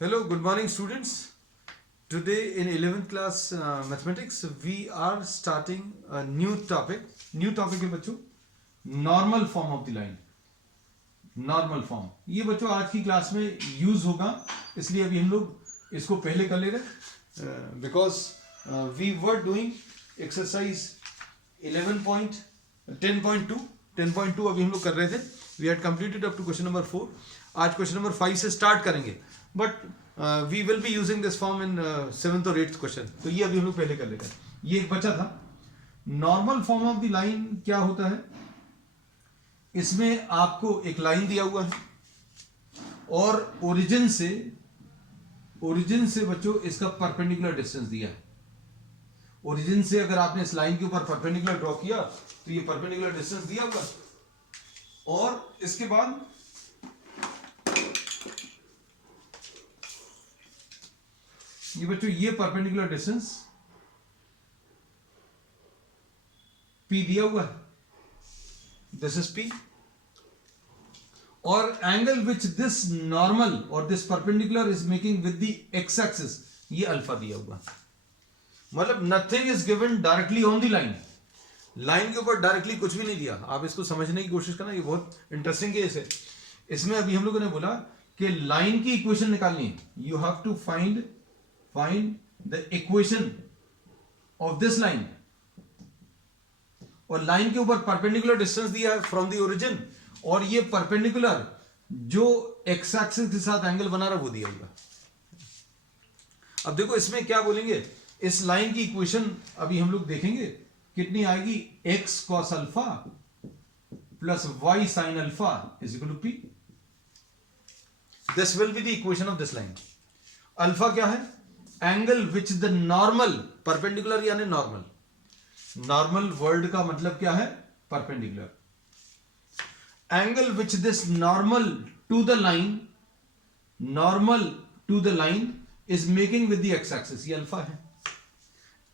Hello, good morning, students. Today in 11th class mathematics, we are starting a new topic. New topic है बच्चों, normal form of the line. Normal form. ये बच्चों आज की class में use होगा, इसलिए अभी हम लोग इसको पहले कर ले रहे हैं because we were doing exercise 10.2 अभी हम लोग कर रहे थे. We had completed up to question number 4. आज क्वेश्चन नंबर 5 से स्टार्ट करेंगे, but we will be using this form in 7th और 8th क्वेश्चन. तो ये अभी हम लोग पहले कर लेते हैं. ये एक बचा था. Normal form of the line क्या होता है? इसमें आपको एक लाइन दिया हुआ है और ओरिजिन से बच्चों इसका परपेंडिकुलर डिस्टेंस दिया है. ओरिजिन से अगर आपने इस लाइन के ऊपर परपेंडिकुलर ड्रॉ किया तो ये परपेंडिकुलर डिस्टेंस दिया हुआ, और इसके बाद ये बच्चों ये परपेंडिकुलर डिस्टेंस P दिया हुआ है. दिस इज P, और एंगल विच दिस नॉर्मल और this perpendicular is making with the x axis, ये अल्फा दिया हुआ. मतलब nothing is given directly on the line. Line के ऊपर डायरेक्टली कुछ भी नहीं दिया. आप इसको समझने की कोशिश करना, ये बहुत इंटरेस्टिंग केस है. इसमें अभी हम लोगों ने बोला कि लाइन की इक्वेशन निकालनी है. You have to find the equation of this line, और लाइन के ऊपर परपेंडिकुलर डिस्टेंस दिया है फ्रॉम द ओरिजिन, और ये परपेंडिकुलर जो एक्स एक्सिस के साथ एंगल बना रहा वो दिया हुआ. अब देखो इसमें क्या बोलेंगे. इस लाइन की इक्वेशन अभी हम लोग देखेंगे कितनी आएगी. x cos alpha plus y sin alpha is equal to p. This will be the equation of this line. Alpha क्या है? Angle which the normal, perpendicular यानी नॉर्मल. नॉर्मल वर्ड का मतलब क्या है? Perpendicular. Angle which this normal to the line is making with the x axis, ये alpha है.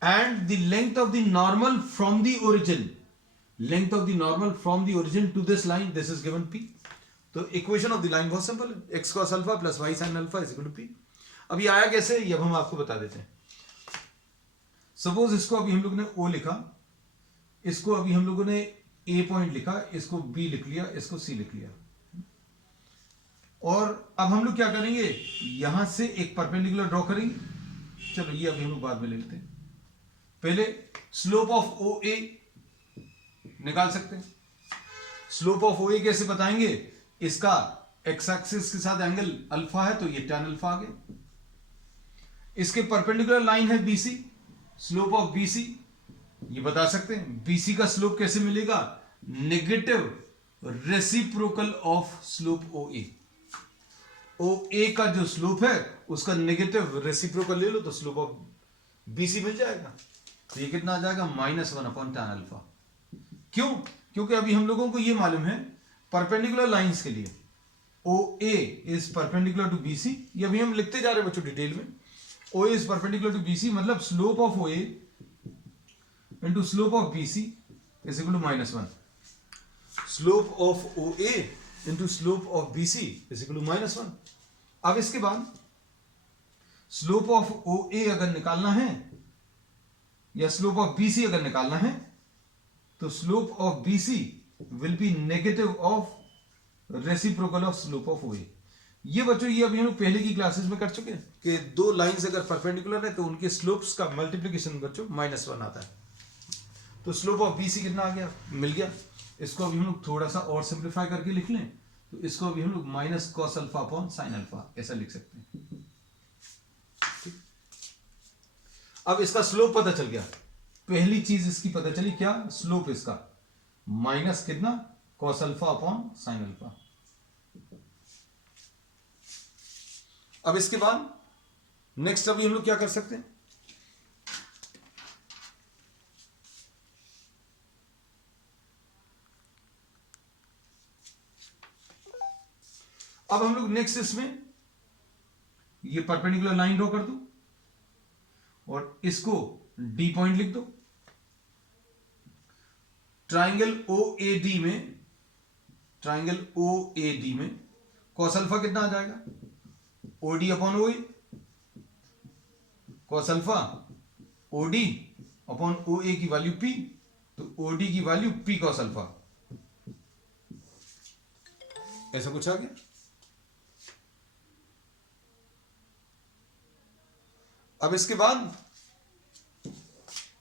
And the length of the normal from the origin to this line, this is given p. तो equation of the line बहुत simple है. x cos alpha plus y sin alpha is equal to p. अब ये आया कैसे, ये हम आपको बता देते हैं. सपोज इसको अभी हम लोगों ने O लिखा, इसको अभी हम लोगों ने A पॉइंट लिखा, इसको B लिख लिया, इसको C लिख लिया. और अब हम लोग क्या करेंगे, यहां से एक परपेंडिकुलर ड्रॉ करेंगे. चलो ये अभी हम लोग बाद में ले लेते हैं. पहले स्लोप ऑफ OA निकाल सकते हैं. स्लोप ऑफ OA कैसे बताएंगे? इसका एक्स एक्सिस के साथ एंगल अल्फा है तो ये tan अल्फा आ गया. इसके परपेंडिकुलर लाइन है BC. स्लोप ऑफ BC ये बता सकते हैं. BC का स्लोप कैसे मिलेगा? Negative reciprocal of slope OA. OA का जो स्लोप है उसका नेगेटिव रेसिप्रोकल ले लो तो स्लोप ऑफ BC मिल जाएगा. तो ये कितना आ जाएगा? -1/tan alpha. क्यों? क्योंकि अभी हम लोगों को ये मालूम है परपेंडिकुलर लाइंस के लिए OA is perpendicular to BC. ये अभी हम लिखते जा रहे हैं बच्चों डिटेल में. OA is perpendicular to BC, मतलब slope of OA into slope of BC is equal to -1. Slope of OA into slope of BC is equal to -1. अब इसके बाद स्लोप ऑफ OA अगर निकालना है या स्लोप ऑफ BC अगर निकालना है तो slope of BC will be negative of reciprocal of slope of OA. ये बच्चों ये अभी हम लोग पहले की क्लासेस में कर चुके हैं कि दो लाइंस अगर परपेंडिकुलर है तो उनके स्लोप्स का मल्टीप्लिकेशन बच्चों -1 आता है. तो स्लोप ऑफ BC कितना आ गया? मिल गया. इसको अभी हम लोग थोड़ा सा और सिंप्लीफाई करके लिख लें तो इसको अभी हम लोग minus cos alpha upon sin alpha ऐसा लिख सकते हैं. अब इसका स्लोप पता चल गया. पहली चीज इसकी पता चली क्या? स्लोप इसका माइनस कितना? cos alpha upon sin alpha. अब इसके बाद नेक्स्ट अभी हम लोग क्या कर सकते हैं? अब हम लोग नेक्स्ट इसमें ये परपेंडिकुलर लाइन ड्रॉ कर दो और इसको D पॉइंट लिख दो. ट्राइंगल OAD में cos अल्फा कितना आ जाएगा? OD upon O A, cos alpha OD upon O A की वैल्यू पी, तो ओडी की वैल्यू पी कॉस अल्फा, ऐसा कुछ आ गया। अब इसके बाद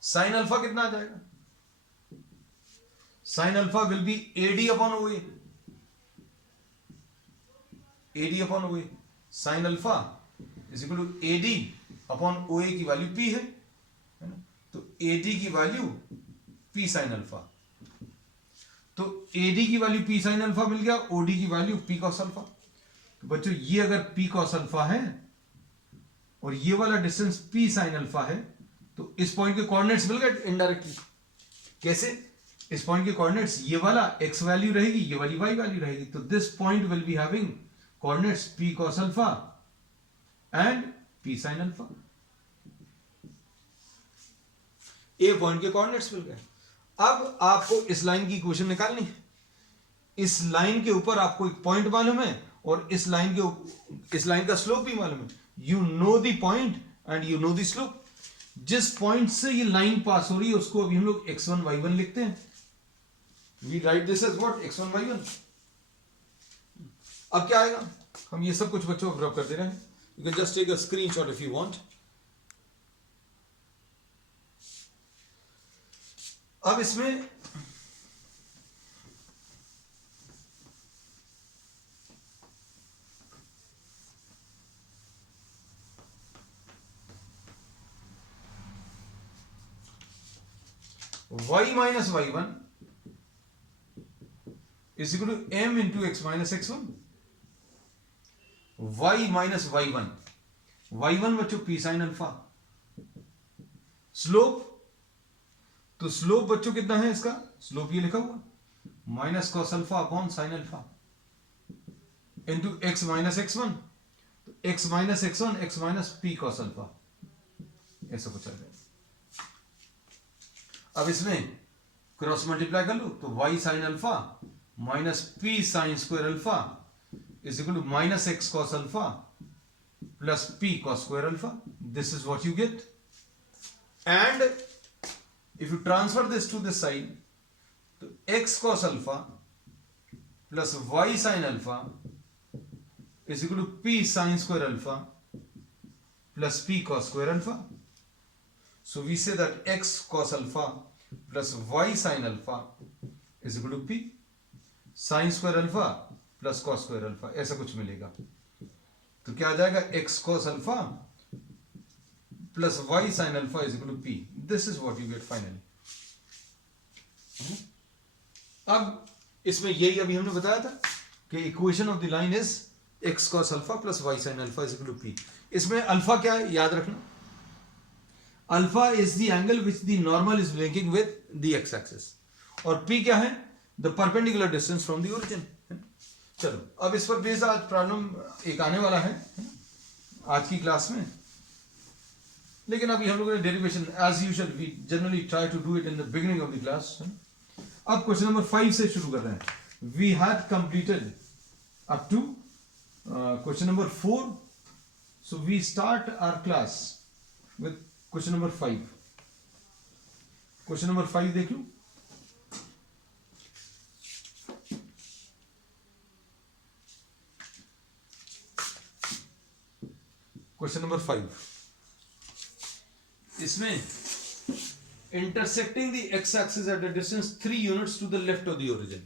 साइन अल्फा कितना आ जाएगा, sine alpha will be AD upon O A, AD upon O A, sine alpha is equal to AD upon O A की वैल्यू पी है ना, तो एडी की वैल्यू पी साइन अल्फा, तो एडी की वैल्यू पी साइन अल्फा मिल गया, OD की वैल्यू पी कॉस अल्फा। तो बच्चों ये अगर पी कॉस अल्फा है और ये वाला डिस्टेंस पी साइन अल्फा है, तो इस पॉइंट के कोऑर्डिनेट्स मिल गए इनडायरेक्टली। कैसे? इस पॉइंट के कोऑर्डिनेट्स, ये वाला एक्स वैल्यू रहेगी, ये वाली वाई वैल्यू रहेगी, तो this point will be having coordinates P cos alpha and P sine alpha. A point के कोऑर्डिनेट्स मिल गए। अब आपको इस लाइन की इक्वेशन निकालनी है। इस लाइन के ऊपर आपको एक पॉइंट मालूम है और इस लाइन का स्लोप भी मालूम है। You know the point and you know the slope. जिस पॉइंट से ये लाइन पास हो रही है उसको अभी हम लोग x1 y1 लिखते हैं। We write this as what, x1 y1। अब क्या आएगा, हम ये सब कुछ बच्चों को ड्रॉप कर दे रहे हैं। You can just take a screenshot if you want. अब इसमें y minus y1 is equal to m into x minus x1। y minus y1, y1 बच्चों पी साइन अल्फा। स्लोप, तो स्लोप बच्चों कितना है इसका, स्लोप ये लिखा हुआ minus cos alpha upon sine alpha into x minus x1, तो x minus x1 x minus P cos alpha, ऐसा कुछ आ जाएगा। अब इसमें क्रॉस मल्टीप्लाई कर लो तो y sine alpha minus P sine square alpha is equal to minus X cos alpha plus P cos square alpha. This is what you get. And if you transfer this to this side, तो x cos alpha plus y sine alpha is equal to p sine square alpha plus p cos square alpha. So we say that x cos alpha plus y sin alpha is equal to p sin square alpha plus cos square alpha, ऐसा कुछ मिलेगा। तो क्या आ जाएगा, x cos alpha plus y sin alpha is equal to p. This is what you get finally. अब इसमें यही अभी हमने बताया था कि equation of the line is x cos alpha plus y sin alpha is equal to p. इसमें alpha क्या है याद रखना, alpha is the angle which the normal is making with the x axis, और p क्या है, the perpendicular distance from the origin. चलो अब इस पर बेस्ड आज प्रॉब्लम एक आने वाला है आज की क्लास में, लेकिन अभी हम लोगों ने derivation as usual we generally try to do it in the beginning of the class. अब क्वेश्चन नंबर 5 से शुरू कर रहे हैं। We had completed up to question number 4, so we start our class with question number 5। Question number 5 देख लो। Question number 5, इसमें intersecting the x axis at the distance 3 units to the left of the origin.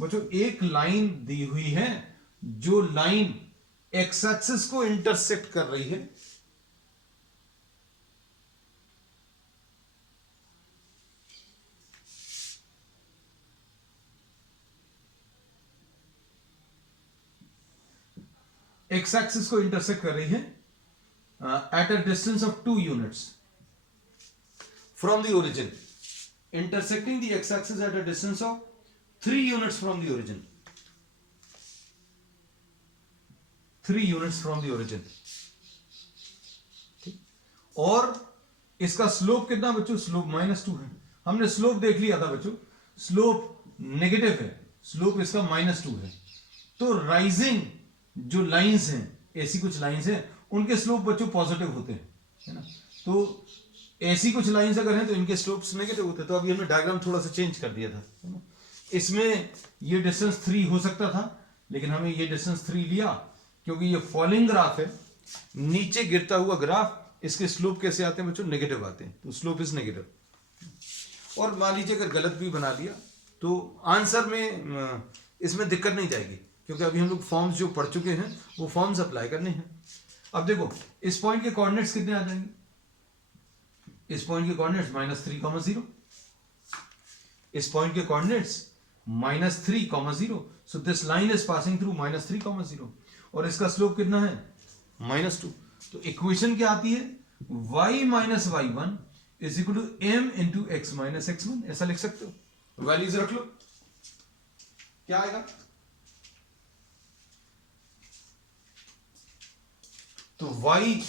बच्चों एक line दी हुई है, जो line x axis को intersect कर रही है, एक्स एक्सिस को इंटरसेक्ट कर रही है at a distance of 2 units from the origin, intersecting the x axis at a distance of 3 units from the origin, 3 units from the origin. और इसका स्लोप कितना बच्चों, स्लोप -2 है। हमने स्लोप देख लिया था बच्चों, स्लोप नेगेटिव है, स्लोप इसका -2 है। तो राइजिंग जो लाइंस हैं ऐसी कुछ लाइंस हैं उनके स्लोप बच्चों पॉजिटिव होते हैं, है ना। तो ऐसी कुछ लाइंस अगर हैं तो इनके स्लोप्स नेगेटिव होते हैं। तो अभी हमने डायग्राम थोड़ा सा चेंज कर दिया था, है ना। इसमें ये डिस्टेंस 3 हो सकता था, लेकिन हमें ये डिस्टेंस 3 लिया क्योंकि ये फॉलिंग ग्राफ है, नीचे गिरता हुआ ग्राफ, इसके स्लोप कैसे आते हैं बच्चों, नेगेटिव आते हैं, तो स्लोप इज नेगेटिव। और मान लीजिए अगर गलत भी बना लिया तो आंसर में इसमें दिक्कत नहीं जाएगी, क्योंकि अभी हम लोग फॉर्म्स जो पढ़ चुके हैं वो फॉर्म्स अप्लाई करने हैं। अब देखो इस पॉइंट के कोऑर्डिनेट्स कितने आ जाएंगे, इस पॉइंट के कोऑर्डिनेट्स -3,0, इस पॉइंट के coordinates -3,0, so this line is passing through -3,0 और इसका स्लोप कितना है -2। तो इक्वेशन क्या आती है, y - y1 is equal to m into x - x1, ऐसा लिख सकते हो, वैल्यूज रख लो, क्या आएगा। तो y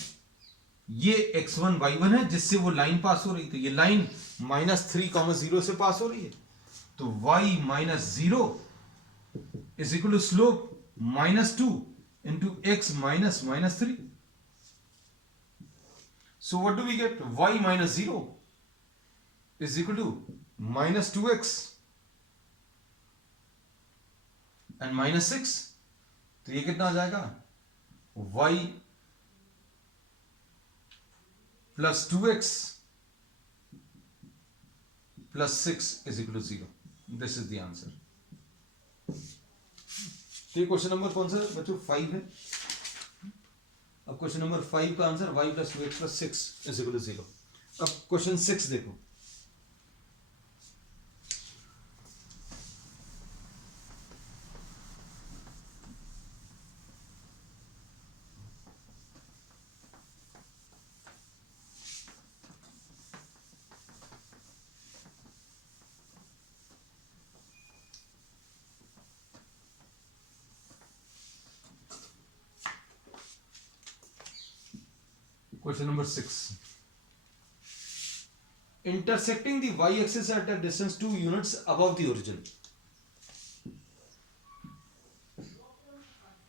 ये x1 y1 है जिससे वो लाइन पास हो रही, तो ये लाइन -3,0 से पास हो रही है, तो y - 0 is equal to slope -2 into x - -3। So what do we get? Y - 0 is equal to -2x and -6. तो ये कितना आ जाएगा, y plus 2x plus 6 is equal to 0. This is the answer. तो ये क्वेश्चन नंबर कौन सा बच्चों, 5 है। अब क्वेश्चन नंबर 5 का answer y + 2x + 6 is equal to 0। अब क्वेश्चन 6 देखो, question number 6, intersecting the y-axis at a distance 2 units above the origin,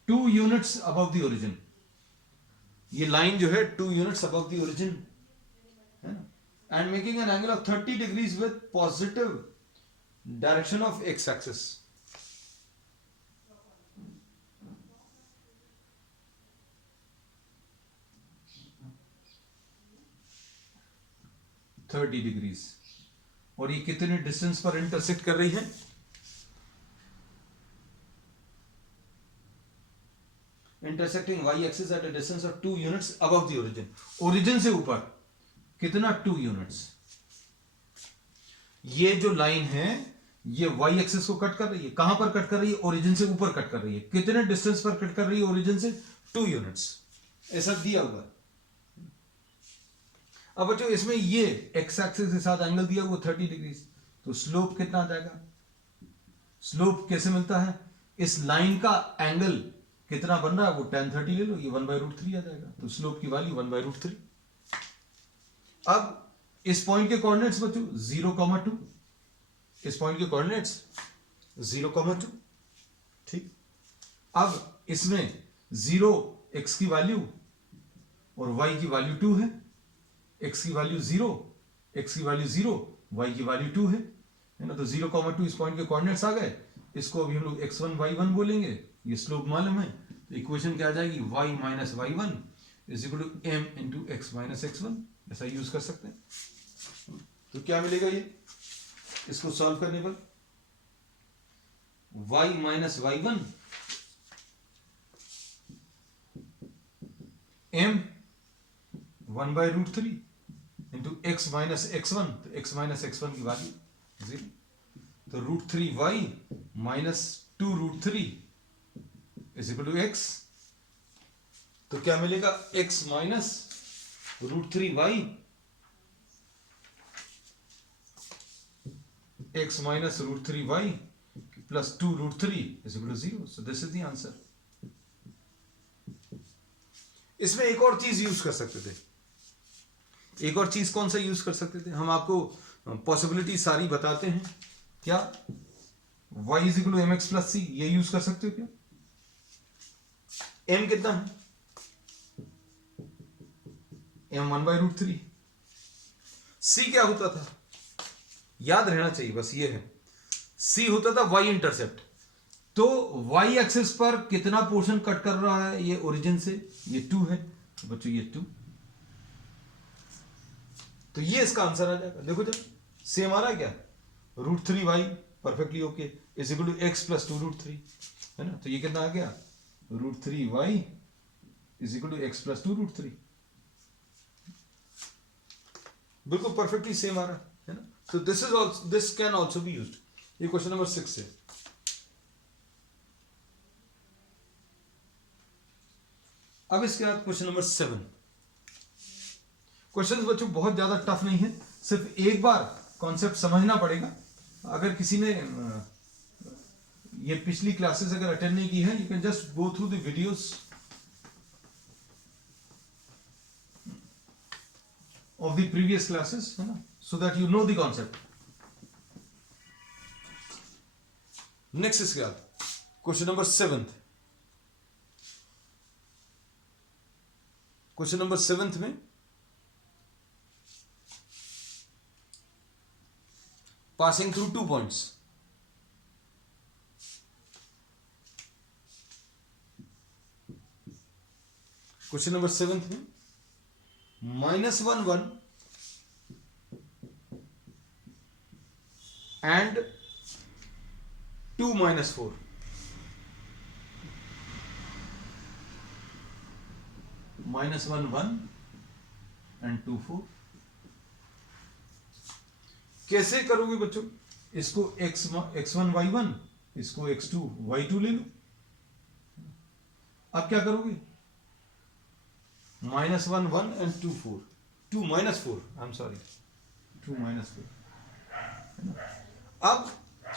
2 units above the origin, ये लाइन जो है 2 units above the origin है ना, and making an angle of 30 degrees with positive direction of x-axis। 30 degrees, और ये कितने distance पर intersect कर रही है, intersecting y axis at a distance of 2 units above the origin, origin से ऊपर कितना 2 यूनिट्स। ये जो लाइन है ये y एक्सिस को कट कर रही है, कहां पर कट कर रही है, ओरिजिन से ऊपर कट कर रही है, कितने डिस्टेंस पर कट कर रही है ओरिजिन से, 2 यूनिट्स, ऐसा दिया हुआ। अब बच्चों इसमें ये x एक्सिस के साथ एंगल दिया हुआ 30 डिग्री, तो स्लोप कितना आ जाएगा, स्लोप कैसे मिलता है, इस लाइन का एंगल कितना बन रहा है वो tan 30 ले लो, ये 1/√3 आ जाएगा, तो स्लोप की वैल्यू 1/√3। अब इस पॉइंट के कोऑर्डिनेट्स बच्चों 0,2, इस पॉइंट के कोऑर्डिनेट्स 0,2, ठीक। अब इसमें 0 x की वैल्यू और y की वैल्यू 2 है, x की वैल्यू 0, x की वैल्यू 0, y की वैल्यू 2 है ना, तो 0,2 इस पॉइंट के कोऑर्डिनेट्स आ गए, इसको अभी हम लोग x1 y1 बोलेंगे, ये स्लोप मालूम है, तो इक्वेशन क्या आ जाएगी, y - y1 is equal to m into x - x1, ऐसा यूज कर सकते हैं। तो क्या मिलेगा ये, इसको सॉल्व करने पर y - y1 m 1/√3 into x - x1, तो x - x1 की वैल्यू 0, तो √3y - 2√3 is equal to x, तो क्या मिलेगा, x - √3y, x - √3y plus 2√3 is equal to 0, so this is the answer. इसमें एक और चीज यूज कर सकते थे, एक और चीज कौन सा यूज कर सकते थे, हम आपको पॉसिबिलिटी सारी बताते हैं, क्या y = mx + c, ये यूज कर सकते हो क्या, m कितना है m1/√3। c क्या होता था, याद रहना चाहिए बस ये है, c होता था y इंटरसेप्ट। तो y एक्सिस पर कितना पोर्शन कट कर रहा है, ये ओरिजिन से, ये 2 है तो बच्चों ये 2, तो ये इसका आंसर आ जाएगा। देखो जब सेम आ रहा है क्या, √3y perfectly okay is equal to x plus 2√3 है ना, तो ये कितना आ गया, √3y is equal to x plus 2√3, बिल्कुल परफेक्टली सेम आ रहा है ना। तो this is also, this can also be used. ये क्वेश्चन नंबर 6 है। अब इसके बाद क्वेश्चन नंबर 7। क्वेश्चन बच्चों बहुत ज्यादा टफ नहीं है, सिर्फ एक बार कॉन्सेप्ट समझना पड़ेगा। अगर किसी ने ये पिछली क्लासेस अगर अटेंड नहीं की है, you can just go through the videos of the previous classes, है ना, so that you know the concept. Next इसके बाद क्वेश्चन नंबर 7। क्वेश्चन नंबर 7 में passing through 2 points, question number 7 में -1 1 and 2 -4, -1 1 and 2 4। कैसे करोगे बच्चों, इसको x1 y1, इसको x2 y2 ले लो। अब क्या करोगे, -1 1 and 2 4, 2 -4, आई एम सॉरी 2 -4। अब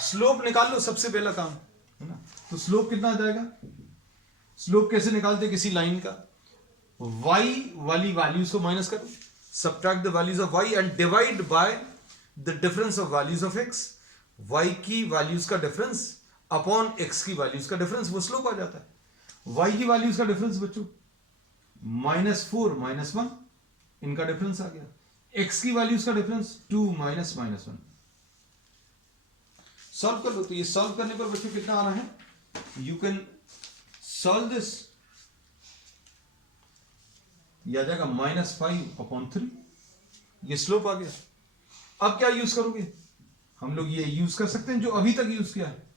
स्लोप निकाल लो, सबसे पहला काम है ना। तो स्लोप कितना आ जाएगा, स्लोप कैसे निकालते किसी लाइन का, y वाली वैल्यूज को माइनस करो, subtract the values of y and divide by the difference of values of x। y की वैल्यूज का डिफरेंस अपॉन x की वैल्यूज का डिफरेंस, वो स्लोप आ जाता है। y की वैल्यूज का डिफरेंस बच्चों -4 -1, इनका डिफरेंस आ गया। x की वैल्यूज का डिफरेंस 2 -1। सॉल्व कर लो, तो ये सॉल्व करने पर बच्चों कितना आ रहा है, यू कैन सॉल्व दिस, यह आ जाएगा -5/3, ये स्लोप आ गया। अब क्या यूज करोगे, हम लोग ये यूज कर सकते हैं जो अभी तक यूज किया है,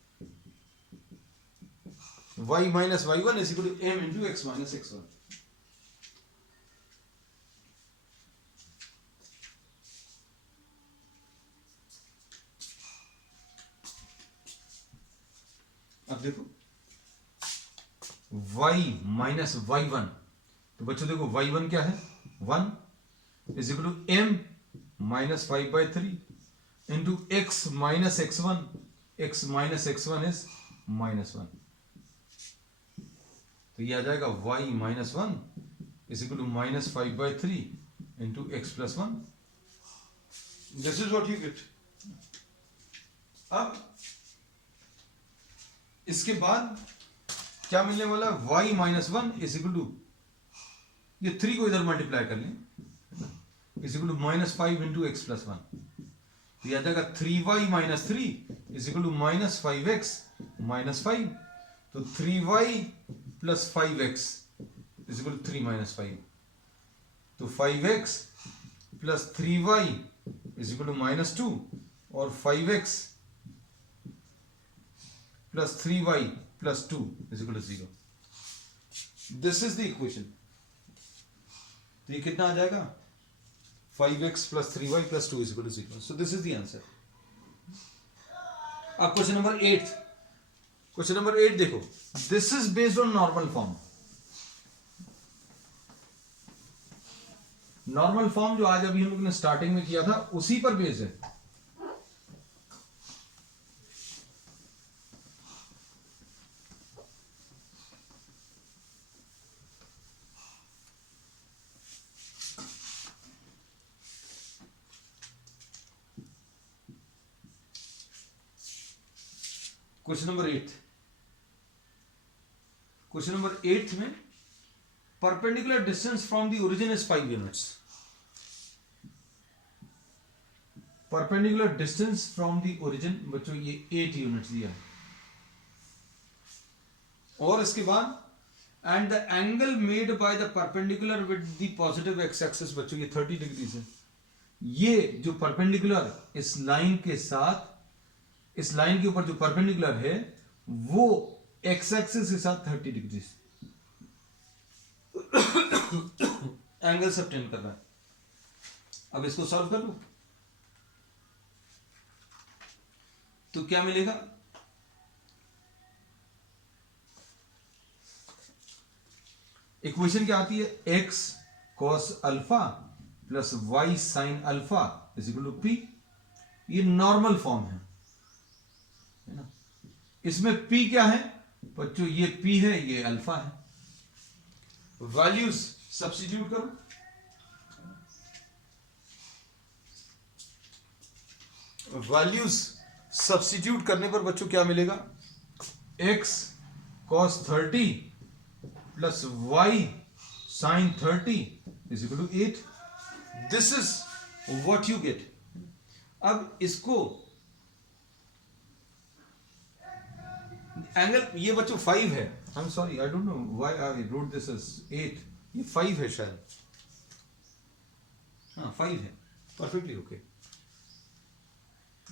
y - y1 is equal to m into x - x1। अब देखो y - y1, तो बच्चों देखो y1 क्या है, 1 is equal to m -5/3 into x - x1, x - x1 is -1, तो ये आ जाएगा y - 1 is equal to -5/3 into x + 1। This is what you get. अब इसके बाद क्या मिलने वाला, y - 1 इज इक्वल टू, ये 3 को इधर मल्टीप्लाई कर लें, is equal to -5 into x + 1, तो यह आ जाएगा 3y - 3 is equal to -5x - 5, तो 3y + 5x is equal to 3 - 5, तो 5x + 3y is equal to -2, और 5x + 3y + 2 is equal to 0। This is the equation. तो ये कितना आ जाएगा, 5x + 3y + 2 is equal to 0। So this is the answer. अब question number 8, question number 8 देखो, this is based on normal form. Normal form जो आज अभी हम लोग ने स्टार्टिंग में किया था उसी पर बेस्ड है। क्वेश्चन नंबर 8, क्वेश्चन नंबर 8 में perpendicular distance from the origin is 5 units. Perpendicular distance from the origin बच्चों ये 8 यूनिट्स दिया है, और इसके बाद and the angle made by the perpendicular with the positive x axis बच्चों ये 30 डिग्री है। ये जो परपेंडिकुलर इस लाइन के साथ, इस लाइन के ऊपर जो परपेंडिकुलर है वो एक्स एक्सिस के साथ 30 डिग्री एंगल सबटेंड कर रहा है। अब इसको सॉल्व कर लो तो क्या मिलेगा, इक्वेशन क्या आती है, x cos alpha plus y sin alpha is equal to p। ये नॉर्मल फॉर्म है ना। इसमें p क्या है बच्चों, ये p है, ये अल्फा है। वैल्यूज सब्स्टिट्यूट करो, वैल्यूज सब्स्टिट्यूट करने पर बच्चों क्या मिलेगा, x cos 30 प्लस y sin 30 is equal to 8। This is what you get. अब इसको एंगल, ये बच्चों 5 है, I am sorry I don't know why I wrote this as 8, ये 5 है शायद, हाँ 5 है, perfectly okay,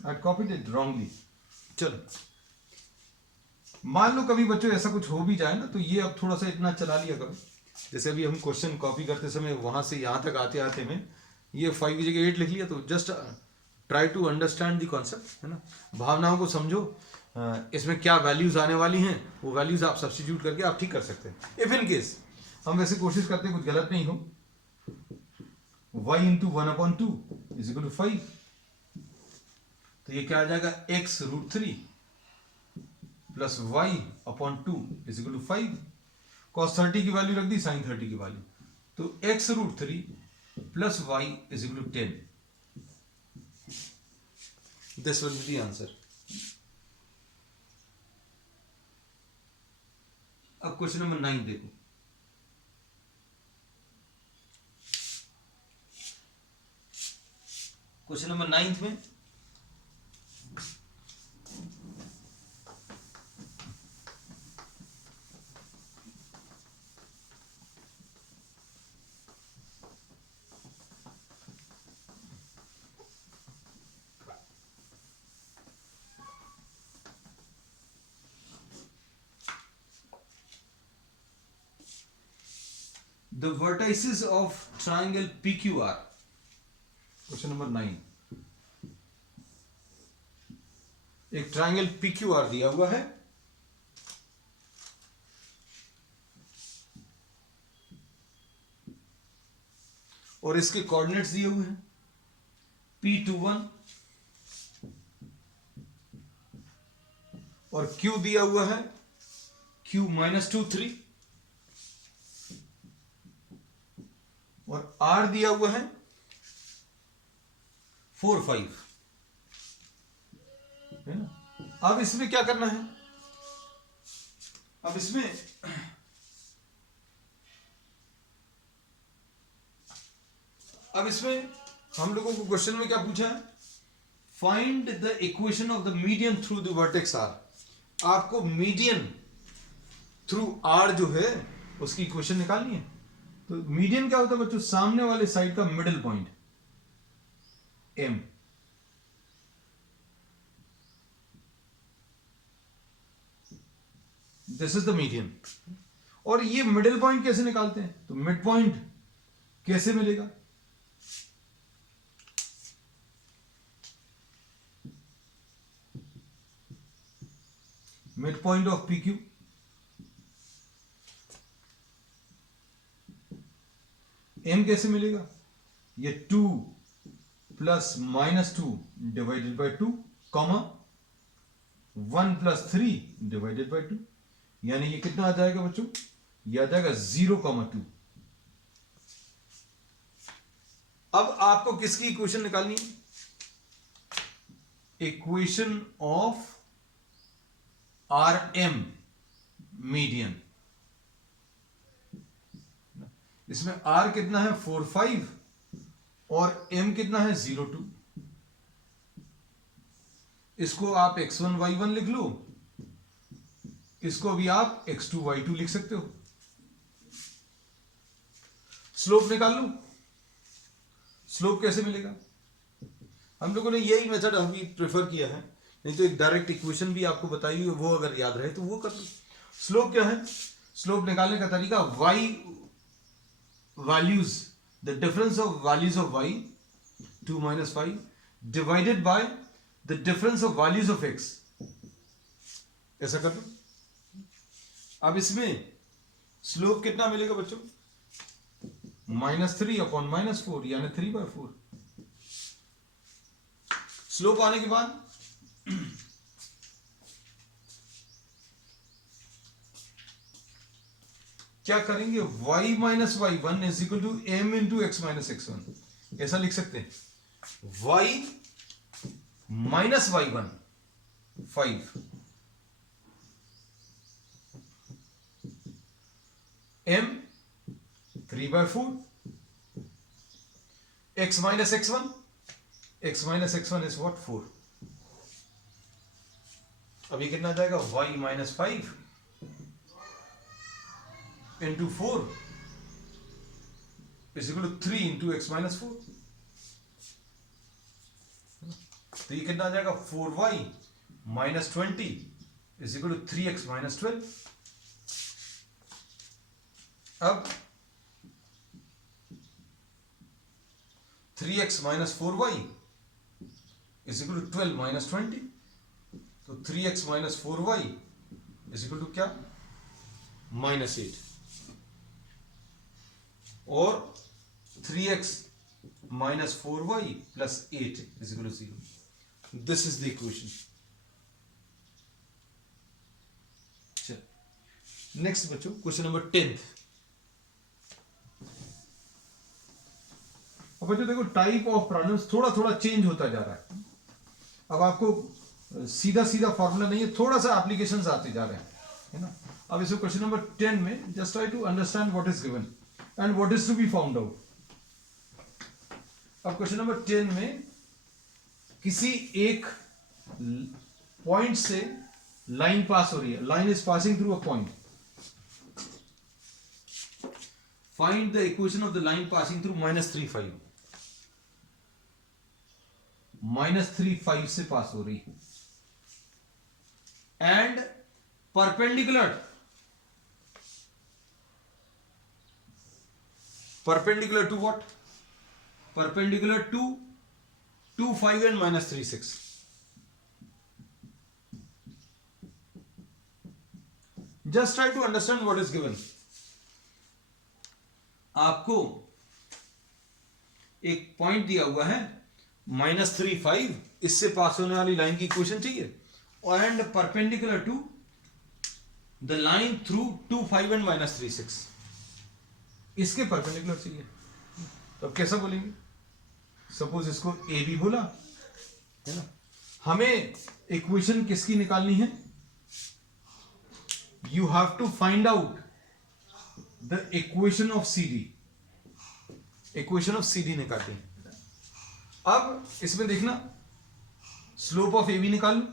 I copied it wrongly. चलो मान लो कभी बच्चों ऐसा कुछ हो भी जाए ना, तो ये अब थोड़ा सा इतना चला लिया करो, जैसे अभी हम क्वेश्चन कॉपी करते समय वहां से यहां तक आते आते में ये 5 की जगह 8 लिख लिया, तो just try to understand the concept, है ना, भावनाओं को समझो, इसमें क्या वैल्यूज आने वाली हैं वो वैल्यूज आप सब्स्टिट्यूट करके आप ठीक कर सकते हैं। इफ इन केस हम वैसे कोशिश करते हैं कुछ गलत नहीं हो, y into 1/2 is equal to 5, तो ये क्या आ जाएगा, x root 3 plus y/2 is equal to 5। cos 30 की वैल्यू रख दी, sin 30 की वैल्यू, तो x root 3 plus y is equal to 10। This will be the answer. अब क्वेश्चन नंबर 9 देखो, क्वेश्चन नंबर 9 में the vertices of triangle PQR, question number 9, एक triangle PQR दिया हुआ है, और इसके कोऑर्डिनेट्स दिए हुए हैं P21 और Q दिया हुआ है Q-23 और R दिया हुआ है 4, 5, है ना। अब इसमें क्या करना है, अब इसमें हम लोगों को क्वेश्चन में क्या पूछा है, find the equation of the median through the vertex R। आपको मीडियन थ्रू R जो है उसकी इक्वेशन निकालनी है। तो मीडियन क्या होता है बच्चों, सामने वाले साइड का middle point M। This is the median. और ये मिडिल पॉइंट कैसे निकालते हैं, तो मिड पॉइंट कैसे मिलेगा, mid point of PQ, M कैसे मिलेगा, ये 2 plus -2 divided by 2, comma 1 plus 3 divided by 2, यानी ये कितना आ जाएगा बच्चों, ये आ जाएगा 0,2। अब आपको किसकी इक्वेशन निकालनी है, इक्वेशन ऑफ RM मीडियन। इसमें R कितना है 4, 5 और M कितना है 0, 2। इसको आप x1 y1 लिख लो, इसको भी आप x2 y2 लिख सकते हो। स्लोप निकाल लो। स्लोप कैसे मिलेगा? हम लोगों ने यही मेथड अभी प्रेफर किया है, नहीं तो एक डायरेक्ट इक्वेशन भी आपको बताई हुई, वो अगर याद रहे तो वो कर लो। स्लोप क्या है? स्लोप निकालने का तरीका y values, the difference of values of y 2 - 5 divided by the difference of values of x, ऐसा कर लो। अब इसमें स्लोप कितना मिलेगा बच्चों? -3 अपॉन -4 यानी 3/4। स्लोप आने के बाद क्या करेंगे? y - y1 = m × x - x1, ऐसा लिख सकते हैं। y - y1 5 m 3/4 x - x1, x - x1 is what? 4। अब ये कितना जाएगा? y - 5 into 4 is equal to 3 into x - 4। तो ये कितना आ जाएगा? 4y - 20 is equal to 3x - 12। अब 3x - 4y is equal to 12 - 20, तो 3x - 4y is equal to क्या? -8, और 3x - 4y plus 8 is equal to 0. This is the equation. Next बच्चों, क्वेश्चन नंबर 10। अब बच्चों देखो, टाइप ऑफ प्रॉब्लम्स थोड़ा थोड़ा चेंज होता जा रहा है। अब आपको सीधा सीधा फॉर्मूला नहीं है, थोड़ा सा एप्लीकेशंस आते जा रहे हैं, है ना। अब इसमें क्वेश्चन नंबर 10 में just try to understand what is given and what is to be found out. अब क्वेश्चन नंबर 10 में किसी एक पॉइंट से लाइन पास हो रही है, line is passing through a point. Find the equation of the line passing through -3 -3 से पास हो रही and perpendicular to what? Perpendicular to 2, 5 and -3, 6. Just try to understand what is given. आपको एक पॉइंट दिया हुआ है -3, 5, इससे पास होने वाली लाइन की इक्वेशन चाहिए, and perpendicular to the line through 2, 5 and -3, 6, इसके परपेंडिकुलर चाहिए। तो अब कैसा बोलेंगे? सपोज इसको ए बी बोला, है ना। हमें इक्वेशन किसकी निकालनी है? You have to find out the equation of C D. Equation of C D निकालते हैं। अब इसमें देखना, स्लोप ऑफ ए बी निकाल लो।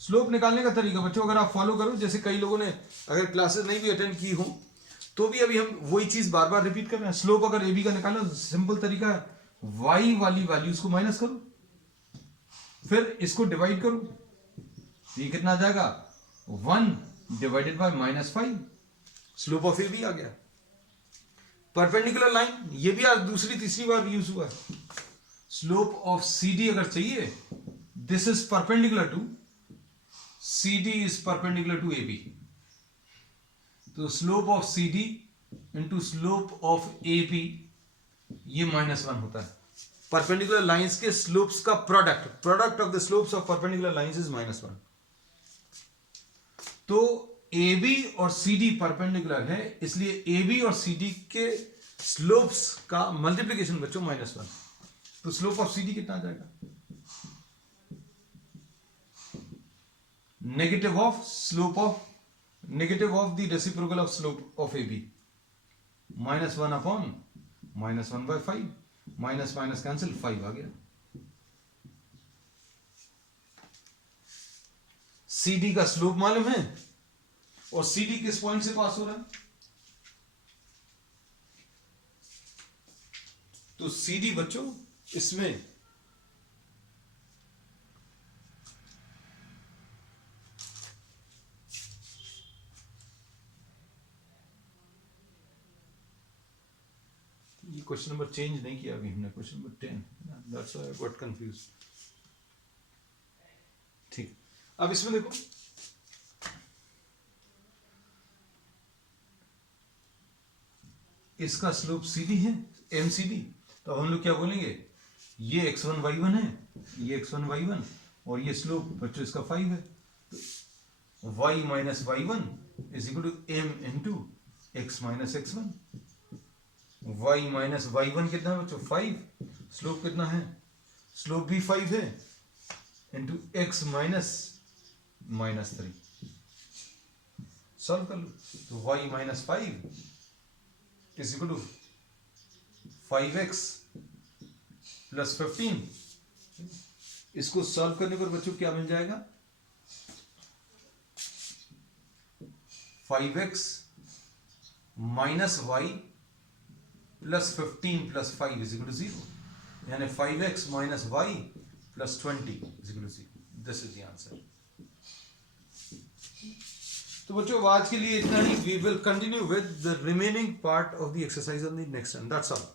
स्लोप निकालने का तरीका बच्चों अगर आप फॉलो करो, जैसे कई लोगों ने अगर क्लासेस नहीं भी अटेंड की हो तो भी अभी हम वही चीज बार बार रिपीट कर रहे हैं। स्लोप अगर ए बी का निकालो, सिंपल तरीका है, y वाली वैल्यूज को माइनस करो, फिर इसको डिवाइड करो, ये कितना आ जाएगा? 1 divided by -5। Slope of A B आ गया। परपेंडिकुलर लाइन, ये भी आज दूसरी तीसरी बार यूज हुआ है। स्लोप ऑफ सी डी अगर चाहिए, this is perpendicular to C D is perpendicular to A B, तो slope of C D into slope of A B ये -1 होता है। परपेंडिकुलर लाइंस के स्लोप्स का product of the slopes of perpendicular lines is -1। तो A B और C D perpendicular है, इसलिए ए बी और सी डी के स्लोप्स का मल्टीप्लीकेशन बच्चों -1। तो स्लोप ऑफ सी डी कितना आ जाएगा? Negative of slope of negative of the reciprocal of slope of A B, -1 upon -1/5, minus minus cancel, 5 आ गया। सी डी का स्लोप मालूम है, और सी डी किस पॉइंट से पास हो रहा है? तो सी डी बच्चों इसमें ये क्वेश्चन नंबर चेंज नहीं किया अभी हमने, question number 10, that's why I got confused. ठीक, अब इसमें देखो इसका स्लोप सी डी है, एम सी डी, तो हम लोग क्या बोलेंगे, ये x1 y1 है, ये x1 y1, और ये स्लोप बच्चों इसका 5 है, तो y minus y1 is equal to m into x minus x1। y minus y1 कितना है बच्चों? 5। स्लोप कितना है? स्लोप भी 5 है, into x minus minus 3। Solve कर लो, तो y minus 5 is equal to 5x plus 15। इसको सॉल्व करने पर बच्चों क्या मिल जाएगा? 5x minus y plus 15 plus 5 is equal to 0, यानी 5x minus y plus 20 is equal to 0। This is the answer. तो बच्चों आज के लिए इतना ही। We will continue with the remaining part of the exercise on the next time. That's all.